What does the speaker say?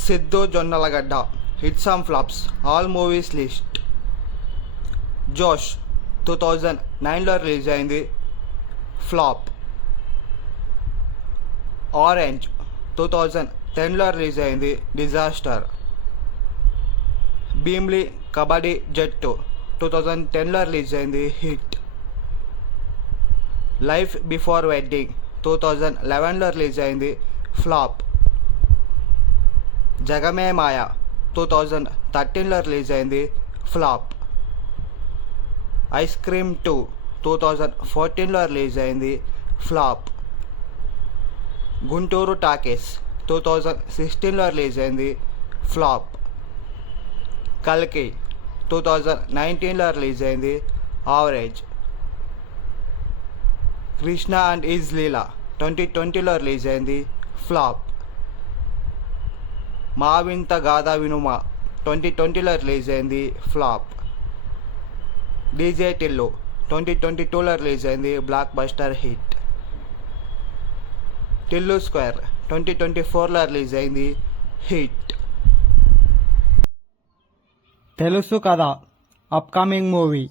సిద్ధు Jonnalagadda hits and flops all movies list. Josh 2009లో release అయింది, flop. Orange 2010లో రిలీజ్ అయింది, డిజాస్టర్. భీమ్లీ కబడ్డీ జట్టు 2010లో రిలీజ్ అయింది, హిట్. లైఫ్ బిఫోర్ వెడ్డింగ్ 2011లో రిలీజ్ అయింది, ఫ్లాప్. జగమే మాయ 2013లో రిలీజ్ అయింది, ఫ్లాప్. ఐస్ క్రీమ్ 2 2014లో రిలీజ్ అయింది, ఫ్లాప్. గుంటూరు టాకీస్ 2016లో రిలీజ్ అయింది, ఫ్లాప్. కల్కి 2019లో రిలీజ్ అయింది, average. Krishna and his Leela 2020లో రిలీజ్ అయింది, ఫ్లాప్. మా వింత గాథ వినుమా 2020లో రిలీజ్ అయింది, ఫ్లాప్. డీజే టిల్లు 2022లో రిలీజ్ అయింది, blockbuster hit. Tillu square 2024లో రిలీజ్ అయింది, హిట్. తెలుసు కదా అప్కమింగ్ మూవీ